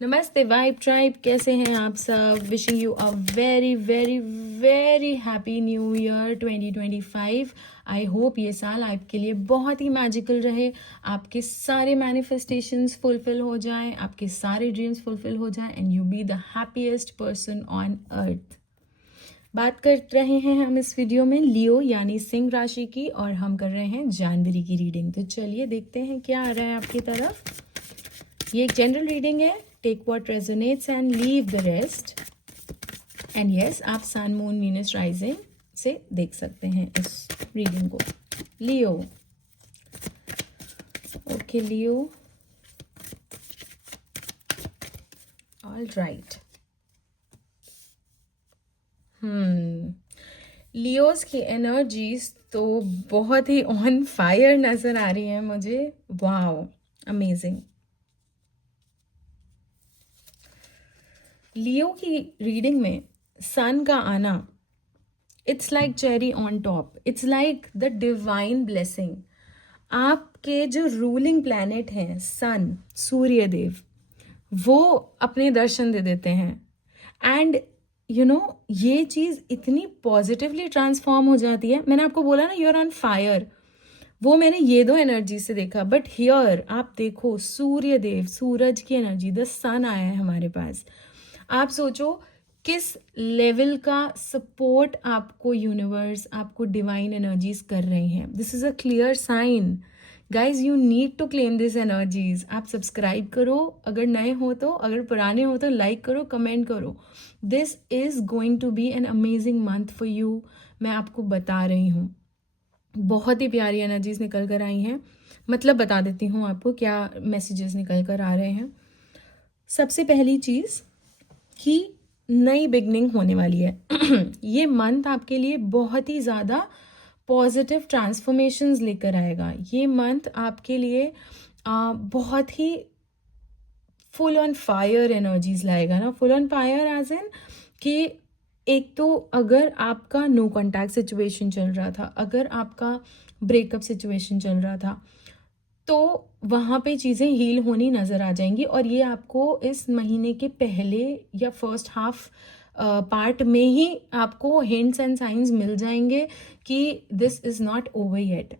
नमस्ते vibe tribe, कैसे हैं आप सब? Wishing you a very very very happy new year 2025। I hope ये साल आपके लिए बहुत ही मैजिकल रहे, आपके सारे मैनिफेस्टेशंस फुलफिल हो जाएं, आपके सारे ड्रीम्स फुलफिल हो जाएं and you be the happiest person on earth. बात कर रहे हैं हम इस वीडियो में लियो यानी सिंह राशि की, और हम कर रहे हैं जनवरी की रीडिंग। तो चलिए देखते हैं क्या आ रहा है आपकी तरफ। ये एक जनरल रीडिंग है, take what resonates and leave the rest. And yes, आप सन मून वीनस राइजिंग से देख सकते हैं इस रीडिंग को। लियो, ओके लियो, ऑल राइट। लियोस की एनर्जीज तो बहुत ही ऑन फायर नजर आ रही है मुझे। Wow, amazing. लियो की रीडिंग में सन का आना, it's like cherry on top, it's like the divine blessing. आपके जो रूलिंग प्लैनेट हैं सन, सूर्य देव, वो अपने दर्शन दे देते हैं। एंड ये चीज़ इतनी पॉजिटिवली ट्रांसफॉर्म हो जाती है। मैंने आपको बोला ना, यू आर ऑन फायर, वो मैंने ये दो एनर्जी से देखा। बट हियर आप देखो, सूर्य देव, सूरज की एनर्जी, द सन आया है हमारे पास। आप सोचो किस लेवल का सपोर्ट आपको यूनिवर्स, आपको डिवाइन एनर्जीज कर रही हैं। This is a clear sign guys, you need to claim this energies. आप सब्सक्राइब करो अगर नए हो तो, अगर पुराने हो तो लाइक करो, कमेंट करो। This is going to be an amazing month for you. मैं आपको बता रही हूँ, बहुत ही प्यारी एनर्जीज निकल कर आई हैं। मतलब बता देती हूँ आपको क्या मैसेजेस निकल कर आ रहे हैं। सबसे पहली चीज़ कि नई बिगनिंग होने वाली है। ये मंथ आपके लिए बहुत ही ज़्यादा पॉजिटिव ट्रांसफॉर्मेशंस लेकर आएगा। ये मंथ आपके लिए बहुत ही फुल ऑन फायर एनर्जीज लाएगा ना। Full on fire as in कि एक तो अगर आपका नो कॉन्टैक्ट सिचुएशन चल रहा था, अगर आपका ब्रेकअप सिचुएशन चल रहा था, तो वहाँ पे चीज़ें हील होनी नज़र आ जाएंगी। और ये आपको इस महीने के पहले या फर्स्ट हाफ पार्ट में ही आपको हिंट्स एंड साइंस मिल जाएंगे कि this is not over yet.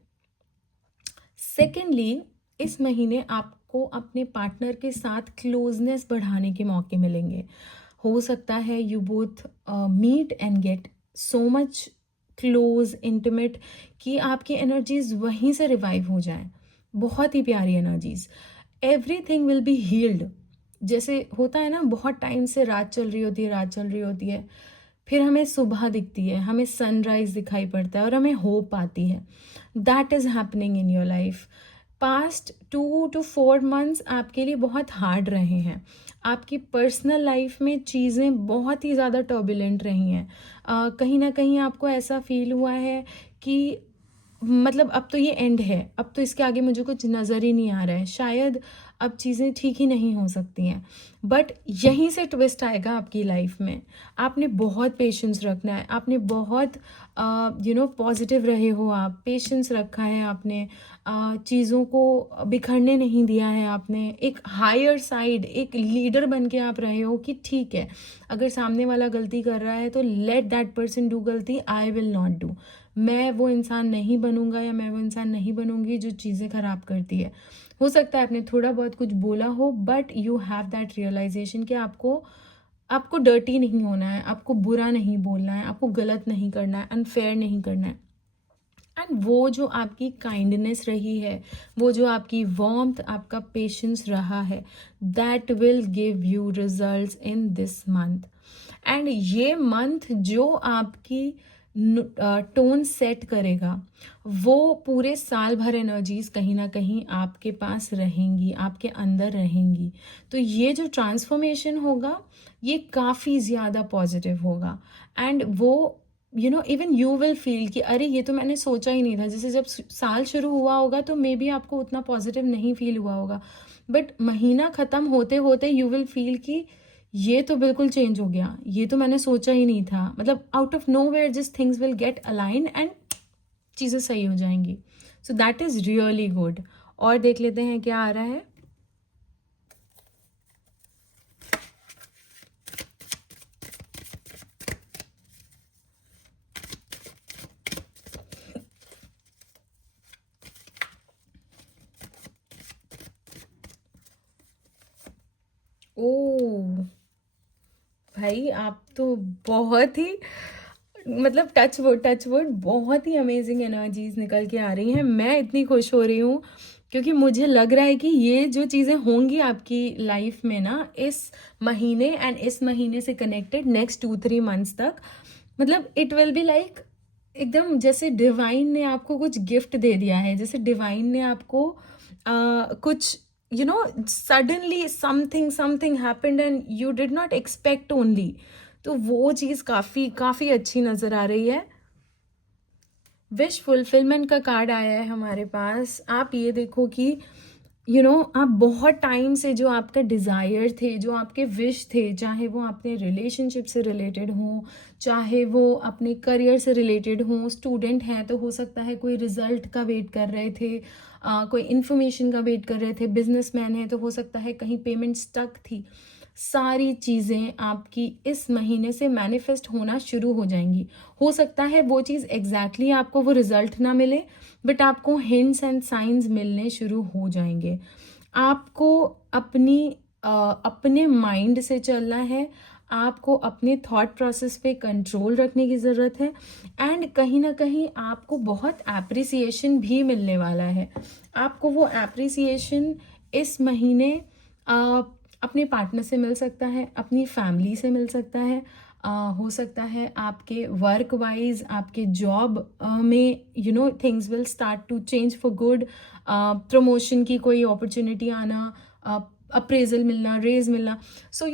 Secondly, इस महीने आपको अपने पार्टनर के साथ क्लोजनेस बढ़ाने के मौके मिलेंगे। हो सकता है you both meet and get so much close, intimate, कि आपकी एनर्जीज वहीं से रिवाइव हो जाएं। बहुत ही प्यारी energies. Everything will be healed. जैसे होता है ना, बहुत टाइम से रात चल रही होती है, रात चल रही होती है, फिर हमें सुबह दिखती है, हमें सनराइज दिखाई पड़ता है और हमें होप आती है। That is happening in your life. Past 2 to 4 months आपके लिए बहुत हार्ड रहे हैं। आपकी पर्सनल लाइफ में चीज़ें बहुत ही ज़्यादा टर्बुलेंट रही हैं। कहीं ना कहीं आपको ऐसा फील हुआ है कि मतलब अब तो ये एंड है, अब तो इसके आगे मुझे कुछ नज़र ही नहीं आ रहा है, शायद अब चीज़ें ठीक ही नहीं हो सकती हैं। बट यहीं से ट्विस्ट आएगा आपकी लाइफ में। आपने बहुत पेशेंस रखना है, आपने बहुत पॉजिटिव रहे हो, आप पेशेंस रखा है आपने, चीज़ों को बिखरने नहीं दिया है आपने। एक हायर साइड, एक लीडर बन के आप रहे हो कि ठीक है, अगर सामने वाला गलती कर रहा है तो लेट दैट पर्सन डू गलती, आई विल नॉट डू। मैं वो इंसान नहीं बनूंगा या मैं वो इंसान नहीं बनूंगी जो चीज़ें खराब करती है। हो सकता है आपने थोड़ा बहुत कुछ बोला हो, but you have that realization कि आपको डर्टी नहीं होना है, आपको बुरा नहीं बोलना है, आपको गलत नहीं करना है, अनफेयर नहीं करना है। एंड वो जो आपकी काइंडनेस रही है, वो जो आपकी वार्मथ, आपका पेशेंस रहा है, that will give you results in this month. And ये मंथ जो आपकी टोन सेट करेगा, वो पूरे साल भर एनर्जीज कहीं ना कहीं आपके पास रहेंगी, आपके अंदर रहेंगी। तो ये जो ट्रांसफॉर्मेशन होगा, ये काफ़ी ज़्यादा पॉजिटिव होगा। एंड वो इवन यू विल फील कि अरे ये तो मैंने सोचा ही नहीं था। जैसे जब साल शुरू हुआ होगा तो मे बी आपको उतना पॉजिटिव नहीं फील हुआ होगा, बट महीना ख़त्म होते होते यू विल फील कि ये तो बिल्कुल चेंज हो गया, ये तो मैंने सोचा ही नहीं था। मतलब out of nowhere just things will get align and चीज़ें सही हो जाएंगी। So that is really good. और देख लेते हैं क्या आ रहा है। ओह भाई, आप तो बहुत ही, मतलब टच वुड बहुत ही अमेजिंग एनर्जीज निकल के आ रही हैं। मैं इतनी खुश हो रही हूँ क्योंकि मुझे लग रहा है कि ये जो चीज़ें होंगी आपकी लाइफ में ना इस महीने एंड इस महीने से कनेक्टेड नेक्स्ट 2-3 मंथ्स तक, मतलब इट विल बी लाइक एकदम जैसे डिवाइन ने आपको कुछ गिफ्ट दे दिया है, जैसे डिवाइन ने आपको कुछ suddenly something something happened and you did not expect only. तो वो चीज़ काफ़ी काफ़ी अच्छी नज़र आ रही है। विश फुलफिलमेंट का कार्ड आया है हमारे पास। आप ये देखो कि आप बहुत टाइम से जो आपका डिज़ायर थे, जो आपके विश थे, चाहे वो अपने रिलेशनशिप से रिलेटेड हों, चाहे वो अपने करियर से रिलेटेड हों, स्टूडेंट हैं तो हो सकता है कोई रिजल्ट का वेट कर रहे थे, कोई इन्फॉर्मेशन का वेट कर रहे थे, बिजनेसमैन है तो हो सकता है कहीं पेमेंट स्टक थी। सारी चीज़ें आपकी इस महीने से मैनिफेस्ट होना शुरू हो जाएंगी। हो सकता है वो चीज़ एग्जैक्टली आपको वो रिजल्ट ना मिले, बट आपको हिंट्स एंड साइंस मिलने शुरू हो जाएंगे। आपको अपनी अपने माइंड से चलना है, आपको अपने थॉट प्रोसेस पे कंट्रोल रखने की ज़रूरत है, एंड कहीं ना कहीं आपको बहुत एप्रिसिएशन भी मिलने वाला है। आपको वो एप्रिसिएशन इस महीने अपने पार्टनर से मिल सकता है, अपनी फैमिली से मिल सकता है, हो सकता है आपके वर्क वाइज, आपके जॉब में things will start to change for good. Promotion की कोई अपॉर्चुनिटी आना, अप्रेजल मिलना, रेज मिलना। So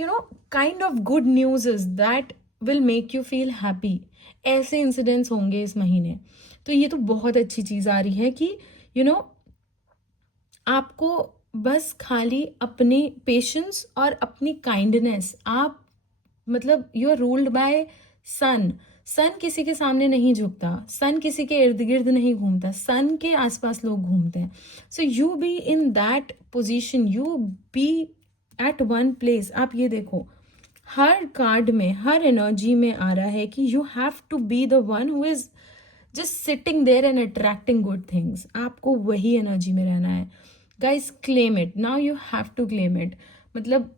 kind of good news is that will make you feel happy. ऐसे इंसिडेंट्स होंगे इस महीने। तो ये तो बहुत अच्छी चीज़ आ रही है कि यू नो आपको बस खाली अपने पेशेंस और अपनी काइंडनेस, आप मतलब यू आर रूल्ड बाय सन। सन किसी के सामने नहीं झुकता, सन किसी के इर्द गिर्द नहीं घूमता, सन के आसपास लोग घूमते हैं। So you be in that position, you be at one place. आप ये देखो, हर कार्ड में, हर एनर्जी में आ रहा है कि you have to be the one who is just sitting there and attracting good things. आपको वही एनर्जी में रहना है। Guys, claim it now, you have to claim it. मतलब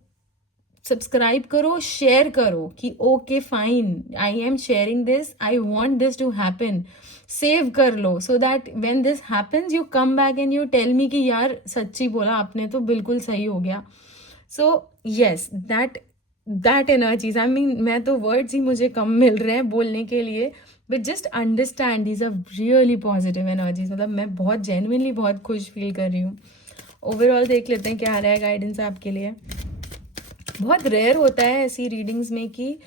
सब्सक्राइब करो, शेयर करो कि okay fine, I am sharing this, I want this to happen. Save कर लो so that when this happens you come back and you tell me कि यार सच्ची बोला आपने, तो बिल्कुल सही हो गया। So yes, that energies, I mean मैं तो वर्ड्स ही मुझे कम मिल रहे हैं बोलने के लिए, but just understand these are really positive energies. मतलब मैं बहुत जेन्युइनली बहुत खुश फील कर रही हूँ। ओवरऑल देख लेते हैं क्या आ रहा है गाइडेंस आपके लिए। बहुत रेयर होता है ऐसी रीडिंग्स में कि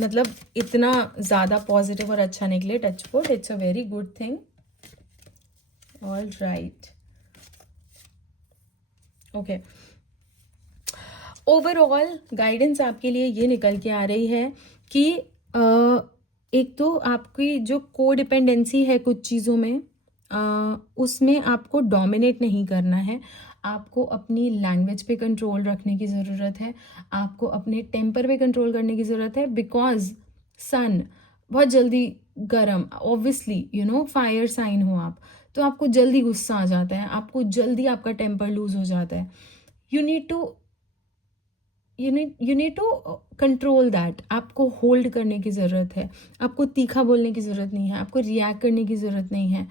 मतलब इतना ज़्यादा पॉजिटिव और अच्छा निकले। Touch wood, it's a very good thing. All right, okay. Overall guidance आपके लिए ये निकल के आ रही है कि एक तो आपकी जो कोडिपेंडेंसी है कुछ चीज़ों में, उसमें आपको डोमिनेट नहीं करना है। आपको अपनी लैंग्वेज पे कंट्रोल रखने की ज़रूरत है, आपको अपने टेम्पर पे कंट्रोल करने की ज़रूरत है, बिकॉज सन बहुत जल्दी गर्म, ऑब्वियसली फायर साइन हो आप, तो आपको जल्दी गुस्सा आ जाता है, आपको जल्दी आपका टेम्पर लूज हो जाता है। You need to you need to control that. आपको होल्ड करने की ज़रूरत है, आपको तीखा बोलने की ज़रूरत नहीं है, आपको रिएक्ट करने की ज़रूरत नहीं है।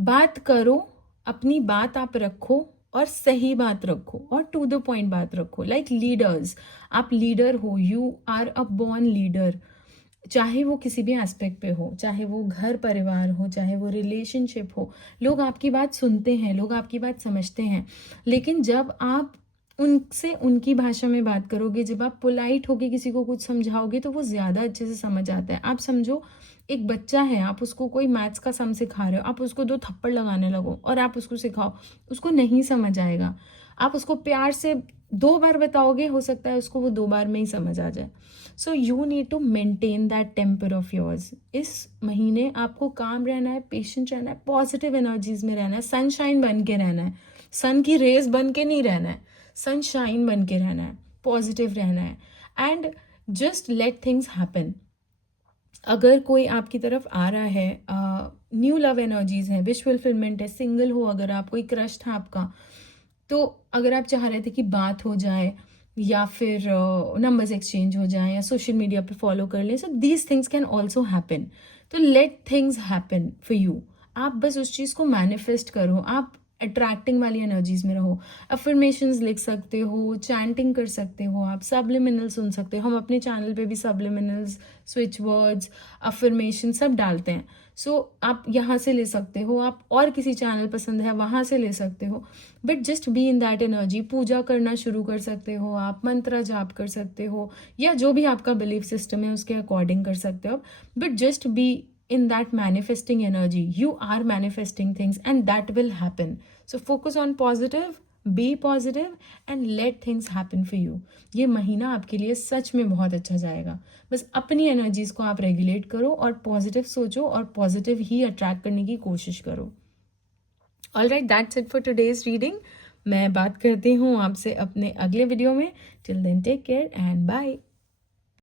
बात करो, अपनी बात आप रखो और सही बात रखो और टू द पॉइंट बात रखो। लाइक लीडर्स, आप लीडर हो, you are a born leader. चाहे वो किसी भी एस्पेक्ट पे हो, चाहे वो घर परिवार हो, चाहे वो रिलेशनशिप हो, लोग आपकी बात सुनते हैं, लोग आपकी बात समझते हैं। लेकिन जब आप उनसे उनकी भाषा में बात करोगे, जब आप पोलाइट होके किसी को कुछ समझाओगे, तो वो ज़्यादा अच्छे से समझ आता है। आप समझो एक बच्चा है, आप उसको कोई मैथ्स का सम सिखा रहे हो, आप उसको 2 थप्पड़ लगाने लगो और आप उसको सिखाओ, उसको नहीं समझ आएगा। आप उसको प्यार से 2 बार बताओगे, हो सकता है उसको वो 2 बार में ही समझ आ जाए। So you need to maintain that temper of yours. इस महीने आपको काम रहना है, पेशेंट रहना है, पॉजिटिव एनर्जीज में रहना है, सनशाइन बन के रहना है। सन की रेस बन के नहीं रहना है, सनशाइन बन के रहना है, पॉजिटिव रहना है, and just let things happen. अगर कोई आपकी तरफ आ रहा है, न्यू लव एनर्जीज है, विश फुलफिलमेंट है, सिंगल हो अगर आप, कोई क्रश था आपका, तो अगर आप चाह रहे थे कि बात हो जाए या फिर नंबर्स एक्सचेंज हो जाए या सोशल मीडिया पे फॉलो कर लें, so these things can also happen. तो let things happen for you. आप बस उस चीज़ को मैनिफेस्ट करो, आप अट्रैक्टिंग वाली एनर्जीज में रहो. अफर्मेशंस लिख सकते हो, चैंटिंग कर सकते हो, आप सबलिमिनल सुन सकते हो. हम अपने चैनल पे भी सबलिमिनल्स, स्विच वर्ड्स, अफर्मेशन सब डालते हैं. सो आप यहाँ से ले सकते हो, आप और किसी चैनल पसंद है वहाँ से ले सकते हो. But just be in that energy. पूजा करना शुरू कर सकते हो, आप मंत्र जाप कर सकते हो, या जो भी आपका बिलीफ सिस्टम है उसके अकॉर्डिंग कर सकते हो. But just B in that manifesting energy. You are manifesting things and that will happen. So focus on positive, be positive and let things happen for you. ये महीना आपके लिए सच में बहुत अच्छा जाएगा. बस अपनी एनर्जीज को आप रेगुलेट करो और पॉजिटिव सोचो और पॉजिटिव ही अट्रैक्ट करने की कोशिश करो. Alright, that's it for today's reading. मैं बात करती हूँ आपसे अपने अगले वीडियो में. Till then take care and bye.